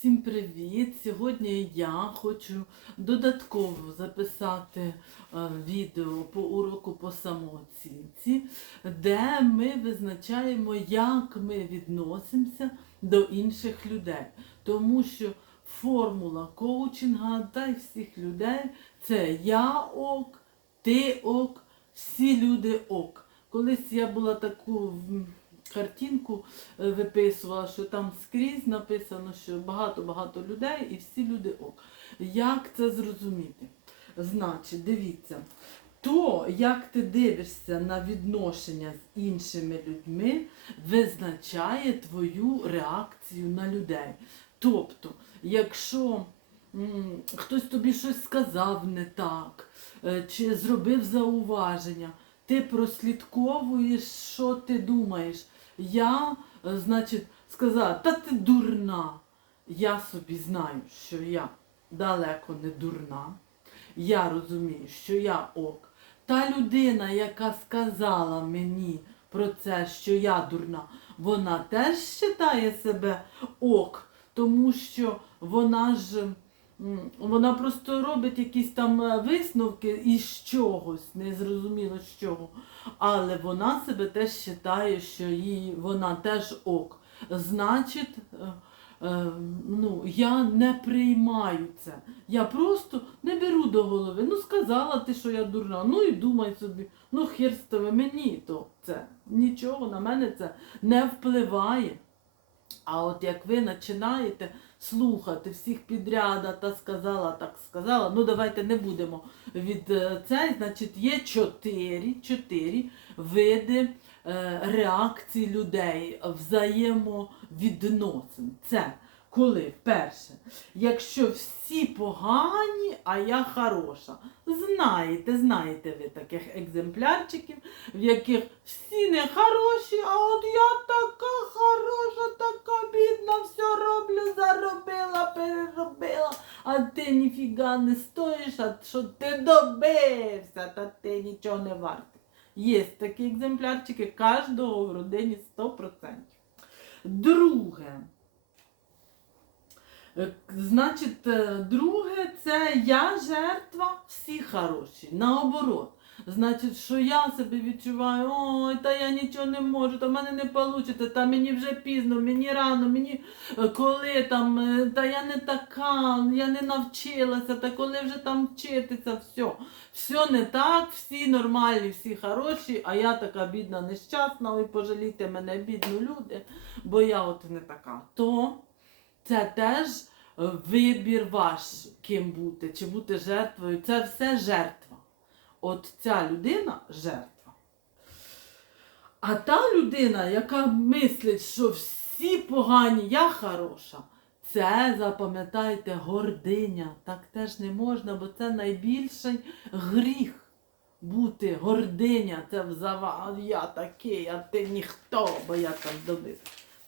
Всім привіт! Сьогодні я хочу додатково записати е, відео по уроку по самооцінці, де ми визначаємо, як ми відносимося до інших людей. Тому що формула коучинга та й всіх людей це я ок, ти ок, всі люди ок. Колись я була таку картинку е, виписувала, що там скрізь написано, що багато-багато людей і всі люди ок. Як це зрозуміти? Значить, дивіться, то, як ти дивишся на відношення з іншими людьми, визначає твою реакцію на людей. Тобто, якщо хтось тобі щось сказав не так, е, чи зробив зауваження, ти прослідковуєш, що ти думаєш. Я, е, значить, сказала, та ти дурна. Я собі знаю, що я далеко не дурна. Я розумію, що я ок. Та людина, яка сказала мені про це, що я дурна, вона теж вважає себе ок, тому що вона ж вона просто робить якісь там е, висновки із чогось, незрозуміло з чого. Але вона себе теж вважає, що їй вона теж ок. Значить, е, е, ну, я не приймаю це. Я просто не беру до голови. Ну, сказала ти, що я дурна. Ну і думай собі, ну хер з тебе, мені то це. Нічого на мене це не впливає. А от як ви починаєте слухати всіх підряд, та сказала, так сказала, ну давайте не будемо від е, цей, значить, є чотири, чотири види е, реакцій людей, взаємовідносин. Це коли перше, якщо всі погані, а я хороша. Знаєте, знаєте ви таких екземплярчиків, в яких всі не хороші, а от я така хороша, ніфіга не стоїш, а що ти добився, та ти нічого не вартий. Є такі екземплярчики, кожного в родині 100%. Друге. Е, Значить, е, друге, це я жертва, всі хороші. Наоборот. Значить, що я себе відчуваю, ой, та я нічого не можу, та в мене не вийде, та мені вже пізно, мені рано, мені е, коли там, е, та я не така, я не навчилася, та коли вже там вчитися, все. Все не так, всі нормальні, всі хороші, а я така бідна, нещасна, ой, пожалійте мене, бідну люди, бо я от не така. То це теж е, вибір ваш, ким бути, чи бути жертвою. Це все жертва. От ця людина жертва. А та людина, яка мислить, що всі погані, я хороша, це запам'ятайте гординя. Так теж не можна, бо це найбільший гріх. Бути гординя, це взава, я такий, а ти ніхто, бо я там добив.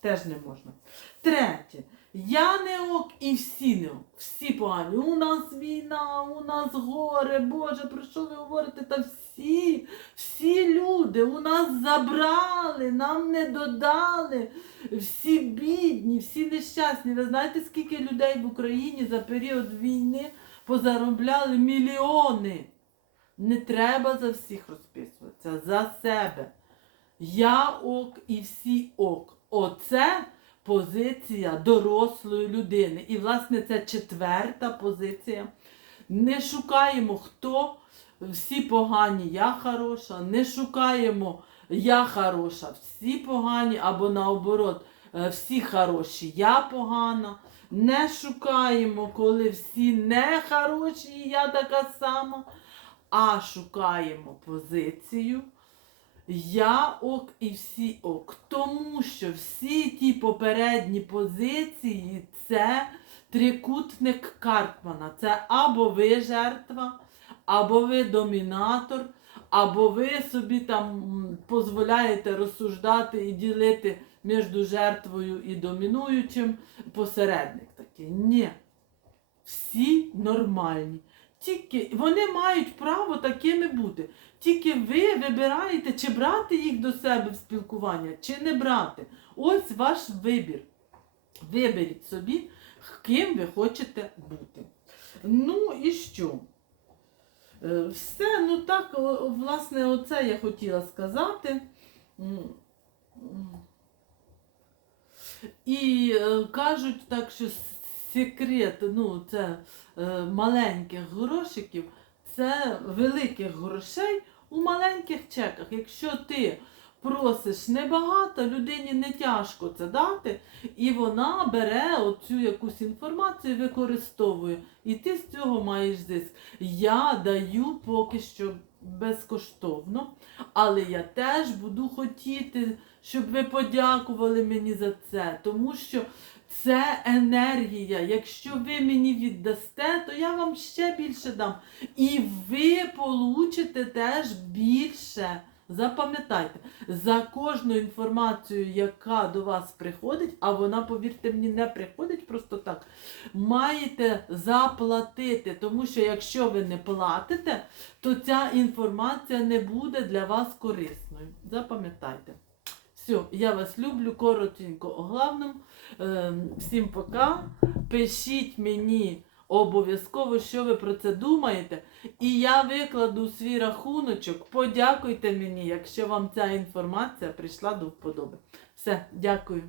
Теж не можна. Третє. Я не ок і всі не ок. Всі погані. У нас війна, у нас горе, Боже, про що ви говорите? Та всі, всі люди у нас забрали, нам не додали. Всі бідні, всі нещасні. Ви знаєте, скільки людей в Україні за період війни позаробляли мільйони? Не треба за всіх розписуватися, за себе. Я ок і всі ок. Оце позиція дорослої людини. І, власне, це четверта позиція. Не шукаємо, хто всі погані, я хороша. Не шукаємо я хороша, всі погані, або наоборот, е, всі хороші, я погана. Не шукаємо, коли всі не хороші, і я така сама, а шукаємо позицію. Я ок і всі ок. Тому що всі попередні позиції це трикутник Карпмана. Це або ви жертва, або ви домінатор, або ви собі там дозволяєте розсуждати і ділити між жертвою і домінуючим посередник такий. Ні. Всі нормальні. Тільки вони мають право такими бути. Тільки ви вибираєте, чи брати їх до себе в спілкування, чи не брати. Ось ваш вибір. Виберіть собі, ким ви хочете бути. Ну і що? Е, Все, ну так, власне, оце я хотіла сказати. І е, кажуть так, що с- секрет, ну, це е, маленьких грошиків, це великих грошей у маленьких чеках. Якщо ти просиш небагато, людині не тяжко це дати, і вона бере оцю якусь інформацію, використовує. І ти з цього маєш зиск. Я даю поки що безкоштовно, але я теж буду хотіти, щоб ви подякували мені за це, тому що це енергія. Якщо ви мені віддасте, то я вам ще більше дам. І ви получите теж більше. Запам'ятайте, за кожну інформацію, яка до вас приходить, а вона, повірте мені, не приходить просто так, маєте заплатити. Тому що якщо ви не платите, то ця інформація не буде для вас корисною. Запам'ятайте. Все, я вас люблю, коротенько о. Ем, Всім пока. Пишіть мені обов'язково, що ви про це думаєте. І я викладу свій рахуночок. Подякуйте мені, якщо вам ця інформація прийшла до вподоби. Все, дякую.